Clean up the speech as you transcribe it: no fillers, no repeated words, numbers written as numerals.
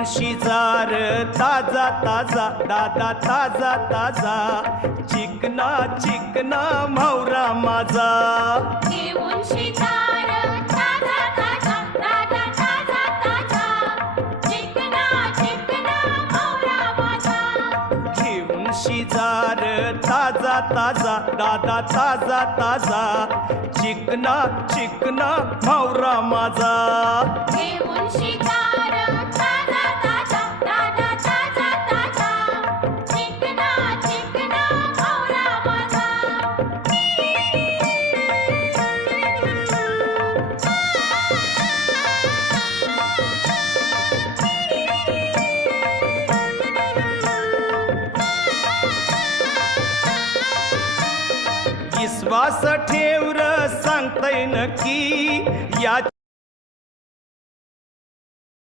घेऊन शिजार ताजा ताजा दादा ताजा ताजा चिकना चिकना म्हावरा माझा घेऊन शिकार ताजा ताजा दादा ताजा ताजा चिकना चिकना म्हावरा माझा घेऊन शिजार ताजा ताजा दादा ताजा ताजा चिकना चिकना म्हावरा माझा घेऊन शिकार ताजा ताजा दादा ताजा ताजा चिकना चिकना म्हावरा माझा विश्वास ठेवर सांगतय नक्की या